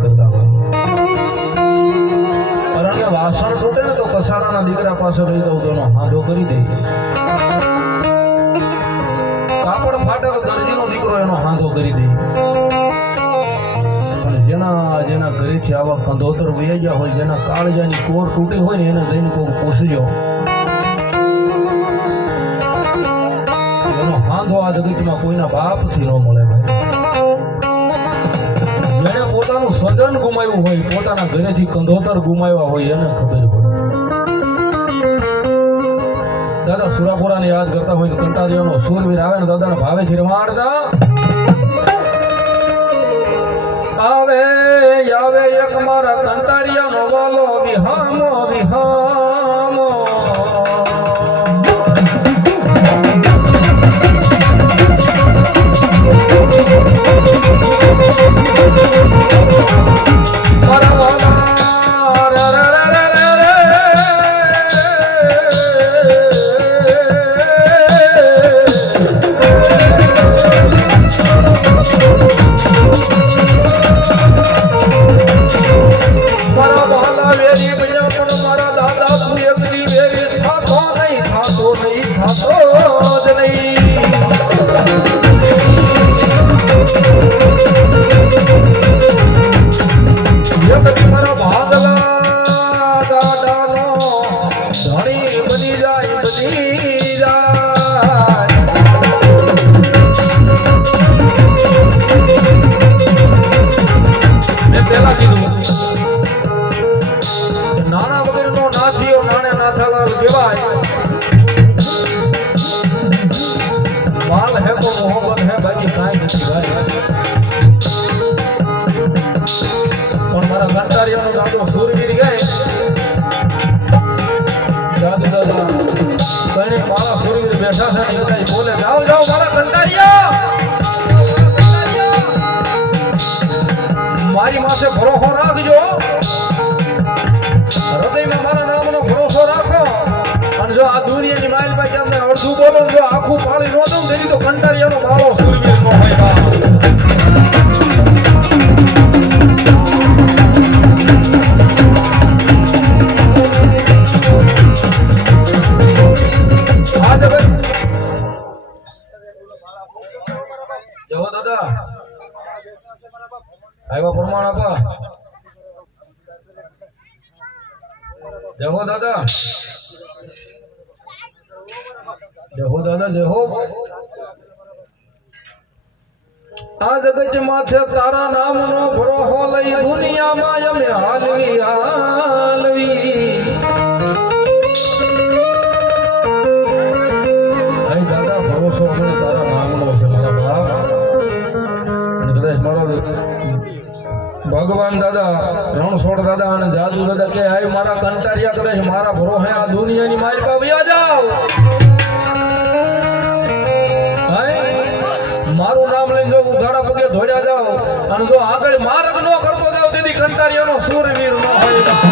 કરતા હોય કારણ વાસણ તૂટે ને તો કસારાના દીકરા પાસે લઈ દઉં તો એનો હાંધો કરી દે કાપડ ફાટે તો દરજીનો દીકરો એનો હાંધો કરી દે અને જેના ઘરેથી આવા કંધોતર વહી ગયા હોય જેના કાળજાની કોર તૂટી હોય ને એને જઈને કોઈ પૂછજો એનો હાંધો આ જગતમાં કોઈના બાપથી ન મળે ભાઈ જેને પોતાનું સ્વજન ગુમાવ્યું હોય પોતાના ઘરેથી કંધોતર ગુમાવ્યા હોય એને ખબર પડે દાદા સુરાપુરાને યાદ કરતા હોય કંટાળીઓનો સૂરવીર આવે ને દાદાને ભાવે છે રમાડતા આવે આવે એક મારા કંટાળિયાનો વાલો વિહામો વિહામો નાના વગરનો નાથીઓ નાણે નાથાલાલ કહેવાય માલ હે તો મોહબ્બત હે બાકી કાંઈ નથી ભાઈ પણ મારા કંટાળિયાનો દાદો સૂરવીર ગઈ દાદુ દાદા કઈ મારા સૂરવીર બેઠા છે ને બધા બોલે જાઓ જાઓ મારા કંટાળિયા મારી માસે ભરોસો રાખજો હૃદયમાં મારા નામનો ભરોસો રાખો અને જો આ દુનિયાની માઇલ પાસે તમને અડધું બોલો જો આખું પાળી નો દઉં તેની તો કંટાળિયાનો મારો સૂરવીર નો હોય જવો દાદા આવ્યા પ્રમાણ આપા જય હો દાદા જય હો દાદા જય હો આ જગત માથે તારા નામનો ભરોસો લઈ દુનિયામાં અમે હાલવી હાલવી દાદા ભરોસો તારા નામનો છે મારા બાપ અને કદાચ મારો ભગવાન દાદા રણછોડ દાદા અને જાદુ દાદા કે આય મારા કંટાળિયા કરે છે મારા ભરોસે આ દુનિયાની મારી પાસે વયા જાવ મારું નામ લઈને જો ઉઘાડા પગે ધોડ્યા જાવ અને જો આગળ માર્ગ ન કરતો જાવ તેથી કંટાળિયાનો સૂરવીર ન હોય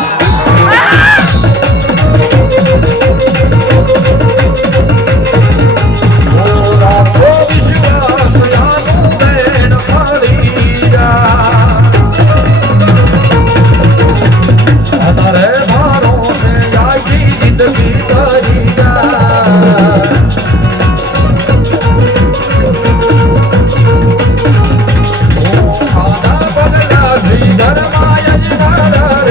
ધર્માય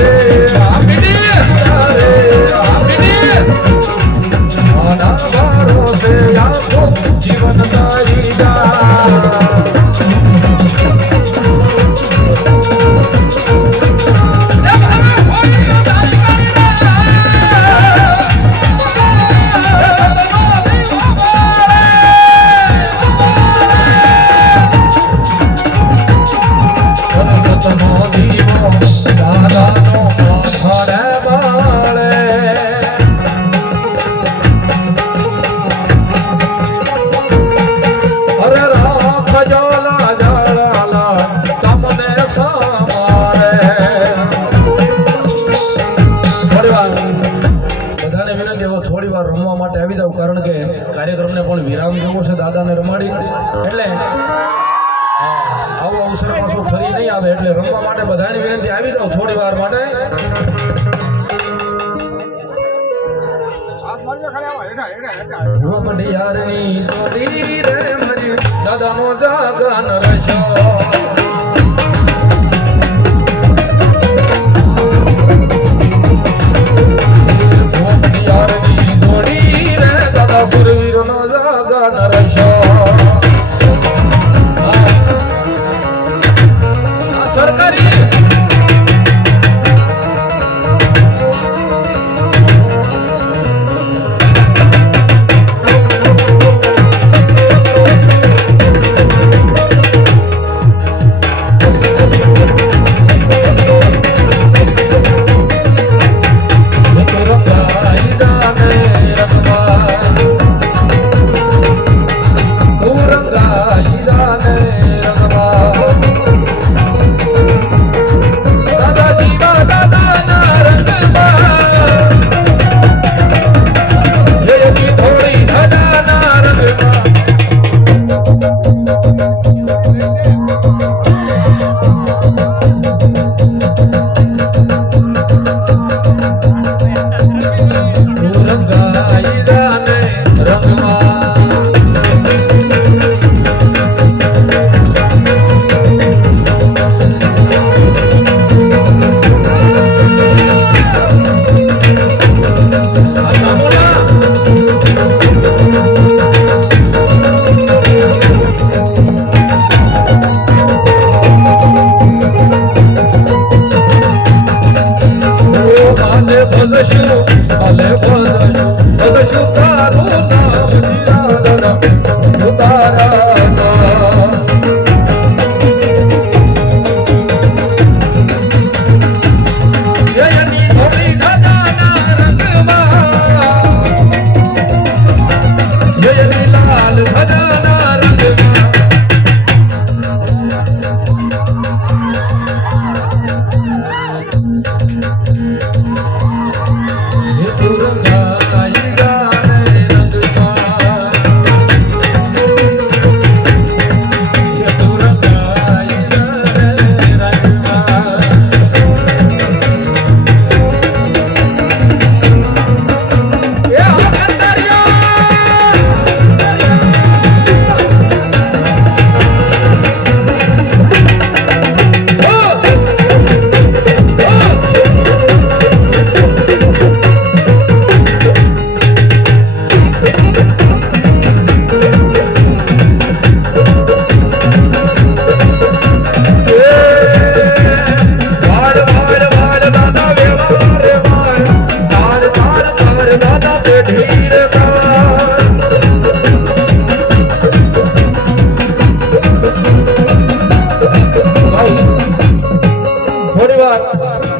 મારી વિનંતી આવી જાઓ થોડી વાર માટે મડિયારની તોડી રે મારી દાદાનો જાગરણ રશો સુરવીરનો જાગરણ રશો સરકારી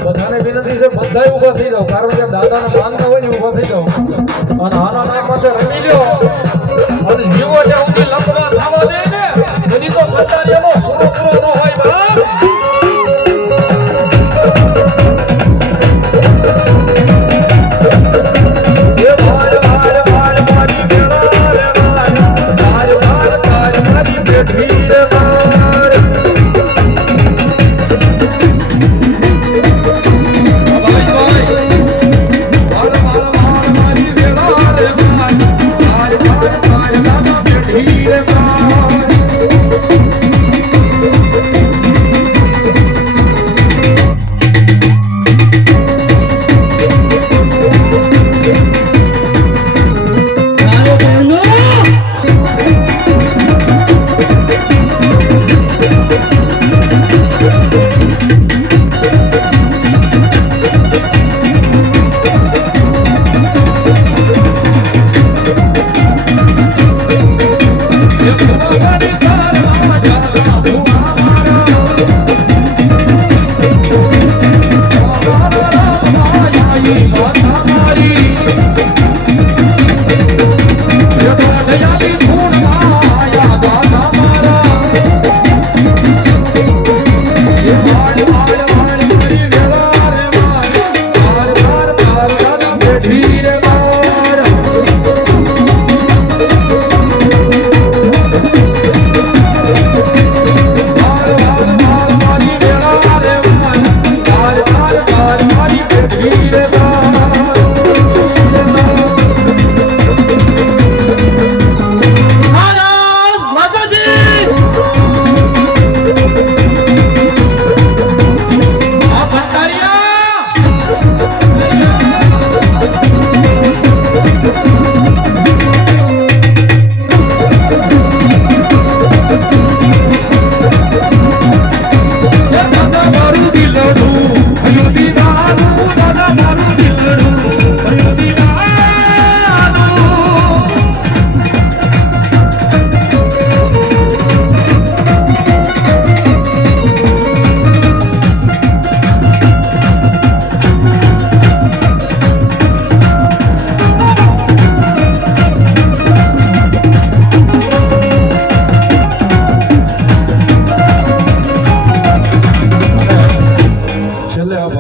બધાને વિનંતી છે બધા ઊભા થઈ જાવ કારણ કે દાદાને માનતા હોય ને ઊભા થઈ જાવ અને આના નામ પાસે રમી લ્યો અને જીવો ત્યાં ઊંધી લંબવા થવા દે ને બધી તો કંટાળીયાનો પૂરો પૂરો ન હોય બાપ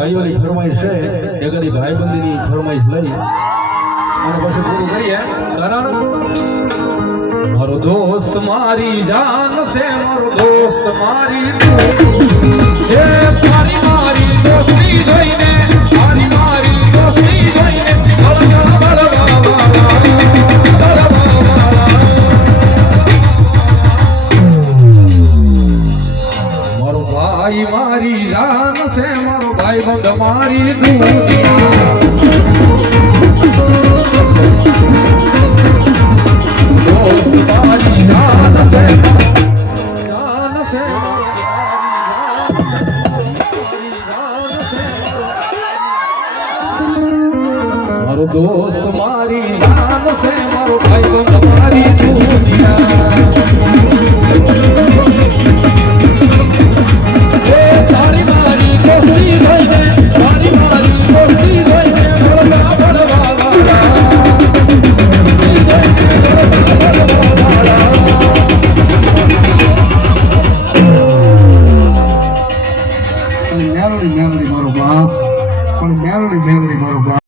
ભાઈઓની ફરમાઈશ છે એ કદી ભાઈબંધીની ફરમાઈશ લઈ અને પછી પૂરું કરીએ. કારણ મારો દોસ્ત મારી જાન છે, મારો દોસ્ત મારી એ મારી મારી દોસ્તી જોઈને, મારી મારી દોસ્તી જોઈને મારો ભાઈ મારી જાન છે, મારો ભાઈ બંધ મારી દુનિયા. મારો દોસ્ત મારી જાન છે, મારો ભાઈ બંધ મારી દુનિયા. એ તારી મારી દોસ્તી જોઈને, તારી મારી દોસ્તી જોઈને ભળવા ભળવા મેલડી મેલડી મારો બાપ, પણ મેલડી મેલડી મારો બાપ.